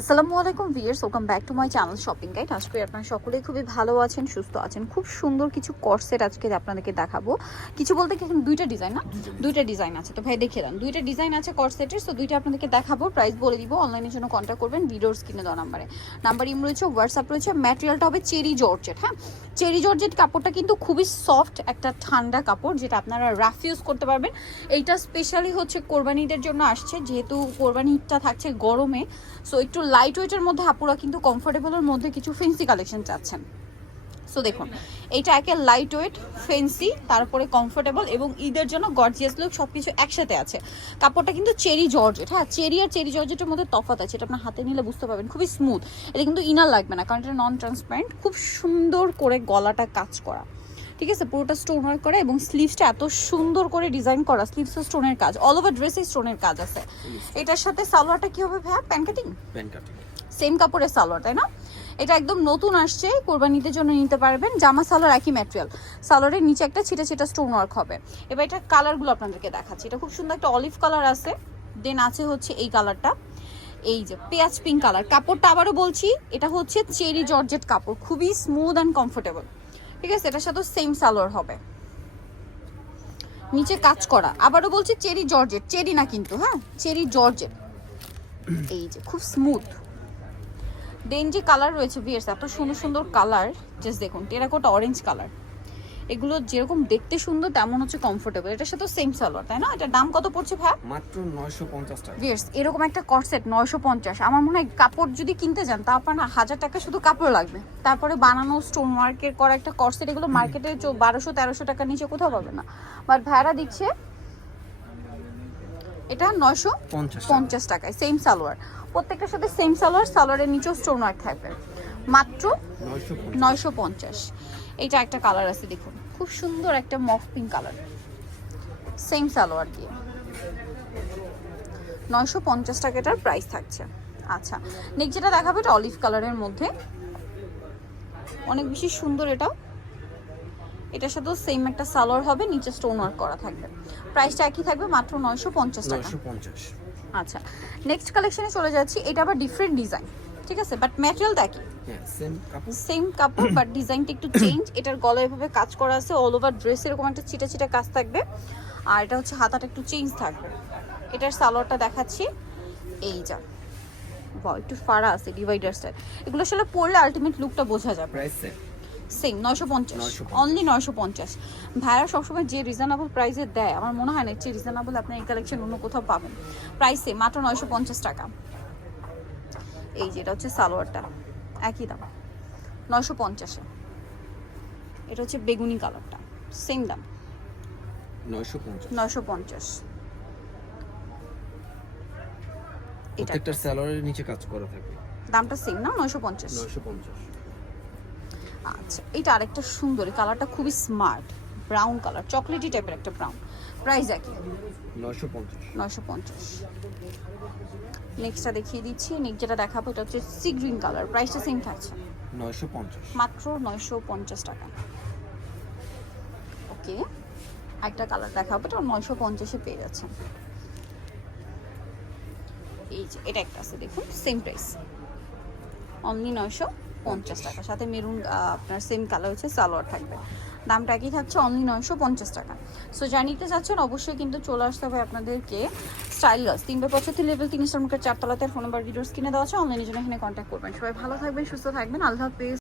আসসালামু আলাইকুম viewers, welcome back to my channel shopping guide. আশা করি আপনারা সকলেই খুবই ভালো আছেন, সুস্থ আছেন। খুব সুন্দর কিছু কর্সেট আজকে আপনাদেরকে দেখাবো। কিছু বলতে কি এখানে দুইটা ডিজাইন না, দুইটা ডিজাইন আছে। তো ভাই দেখিয়ে দেন, দুইটা ডিজাইন আছে কর্সেটের। সো দুইটা আপনাদেরকে দেখাবো, প্রাইস বলে দিব। অনলাইনের জন্য কন্ট্যাক্ট করবেন ভিডিওর স্ক্রিনে দেওয়া নাম্বার ইম রয়েছে, হোয়াটসঅ্যাপ রয়েছে। ম্যাটেরিয়ালটা হবে চেরি জর্জেট। হ্যাঁ, চেরি জর্জেট কাপড়টা কিন্তু খুবই সফট একটা ঠান্ডা কাপড়, যেটা আপনারা রাফ ইউজ করতে পারবেন। এইটা স্পেশালি হচ্ছে কোরবানিদের জন্য আসছে, যেহেতু কোরবানি ঈদটা থাকছে গরমে। সো একটু লাইট ওয়েটের মধ্যে আপুরা কিন্তু কমফোর্টেবলের মধ্যে কিছু ফেন্সি কালেকশন চাচ্ছেন। সো দেখুন, এইটা একে লাইট ওয়েট, ফেন্সি, তারপরে কমফোর্টেবল এবং ঈদের জন্য গর্জিয়াস লুক সবকিছু একসাথে আছে। কাপড়টা কিন্তু চেরি জর্জেট। হ্যাঁ, চেরি আর চেরি জর্জেটের মধ্যে তফাৎ আছে, এটা আপনার হাতে নিলে বুঝতে পারবেন। খুবই স্মুথ, এটা কিন্তু ইনার লাগবে না, কারণ এটা নন ট্রান্সপারেন্ট। খুব সুন্দর করে গলাটা কাজ করা, ঠিক আছে, পুরোটা স্টোন ওয়ার্ক করা এবং স্লিভসটা এত সুন্দর করে ডিজাইন করা। স্লিভসও স্টোনের কাজ, অল ওভার ড্রেসে স্টোনের কাজ আছে। এটার সাথে সালোয়ারটা কি হবে ভাইয়া? প্যান কাটিং সেম কাপড়ের সালোয়ার, তাই না? এটা একদম নতুন আসছে, কোরবানিদের জন্য নিতে পারবেন। জামা সালোয়ার একই ম্যাটেরিয়াল, সালোয়ারের নিচে একটা ছিটা ছিটা স্টোন ওয়ার্ক হবে। এবার এটা কালারগুলো আপনাদেরকে দেখাচ্ছি। এটা খুব সুন্দর একটা অলিভ কালার আছে, দেন আছে হচ্ছে এই কালারটা, এই যে পেঁয়াজ পিঙ্ক কালার। কাপড়টা আবারও বলছি, এটা হচ্ছে চেরি জর্জেট কাপড়, খুবই স্মুথ অ্যান্ড কমফোর্টেবল, ঠিক আছে। এটার সাথে সেম সালোয়ার হবে, নিচে কাজ করা। আবারও বলছি চেরি জর্জেট, চেরি না কিন্তু, হ্যাঁ চেরি জর্জেট। এই যে খুব স্মুথ। দেন যে কালার রয়েছে ভিউয়ার্স, এত সুন্দর সুন্দর কালার, জাস্ট দেখুন। টেরাকোটা অরেঞ্জ কালার, এগুলো যেরকম দেখতে সুন্দর তেমন হচ্ছে কমফোর্টেবল। এটার সাথে সেম সালোয়ার, তাই না? এটার দাম কত পড়ছে ভাই? মাত্র 950 টাকা। ভিউয়ার্স, এরকম একটা কর্সেট 950। আমার মনে হয় কাপড় যদি কিনতে যান তা আপনার 1000 টাকা শুধু কাপড় লাগবে, তারপরে বানানো স্টোন ওয়ার্কের করা একটা কর্সেট। এগুলো মার্কেটে 1200-1300 টাকার নিচে কোথাও পাবে না, বাট ভাড়া দিচ্ছে এটা 950 টাকায়। সেম সালোয়ার, প্রত্যেকটার সাথে সেম সালোয়ার, সালোয়ারের নিচেও স্টোন ওয়ার্ক থাকবে। মাত্র 950। এইটা একটা কালার আছে, দেখুন, খুব সুন্দর একটা মফ পিঙ্ক কালার, সেম সালোয়ার দিয়ে 950 টাকা এটার প্রাইস থাকছে। আচ্ছা, নেক্সট যেটা দেখাবো, এটা অলিভ কালারের মধ্যে, অনেক বেশি সুন্দর। এটার সাথেও সেম একটা সালোয়ার হবে, নিচে স্টোন ওয়ার্ক করা থাকবে। প্রাইসটা একই থাকবে, মাত্র 950 টাকা। 950। আচ্ছা, নেক্সট কালেকশনে চলে যাচ্ছি। এটা আবার ডিফারেন্ট ডিজাইন, ঠিক আছে, বাট ম্যাটেরিয়ালটা একই। সেম কাপড় বাট ডিজাইনটা একটু চেঞ্জ। এটার গলায় এভাবে কাজ করা আছে, অল ওভার ড্রেস এরকম একটা চিটা চিটা কাজ থাকবে। আর এটা হচ্ছে হাতাটা একটু চেঞ্জ থাকবে। এটার সালোয়ারটা দেখাচ্ছি, এই যা একটু ফাড়া আছে, ডিভাইডার স্টাইল। এগুলো আসলে পরলে আলটিমেট লুকটা বোঝা যাবে। Same 950, only 950। ভাইরা সবসময় যে রিজনেবল প্রাইসে দেয়, আমার মনে হয় না যে রিজনেবল আপনার এই কালেকশন অন্য কোথাও পাবেন। প্রাইসে মাত্র 950 টাকা। এই যে এটা হচ্ছে সালোয়ারটা, একই দাম 950-এ। এটা হচ্ছে বেগুনি কালারটা, সেম দাম 950। প্রত্যেকটা সালোয়ারের নিচে কাজ করা থাকবে, দামটা সেম না? 950। আচ্ছা, এটা আরেকটা সুন্দর কালারটা, খুবই স্মার্ট ব্রাউন কালার, চকলেটি টাইপের একটা ব্রাউন। প্রাইস একই 950। নেক্সটটা দেখিয়ে দিচ্ছি। নেক্সট যেটা দেখাবো এটা হচ্ছে সি গ্রিন কালার, প্রাইসটা সেম থাকছে 950, মাত্র 950 টাকা। ওকে, একটা কালার দেখাবো, এটা 950-এ পেয়ে যাচ্ছেন। এই যে এটা একটা আছে, দেখুন, সেম প্রাইস, অনলি 950 টাকা। সাথে মেরুন আপনার সেম কালার হচ্ছে সালোয়ার থাকবে। দামটা একই থাকছে, অনলি 950 টাকা। সো যা নিতে চাচ্ছেন অবশ্যই কিন্তু চলে আসতে হবে আপনাদেরকে স্টাইলাস 3/75 লেভেল 3 স্টার মার্কেট 4 তলাতে। ফোন নাম্বার ভিডিওস কিনে দেওয়া আছে, অনলাইনের জন্য এখানে কন্ট্যাক্ট করবেন। সবাই ভালো থাকবেন, সুস্থ থাকবেন, আল্লাহ হাফেজ।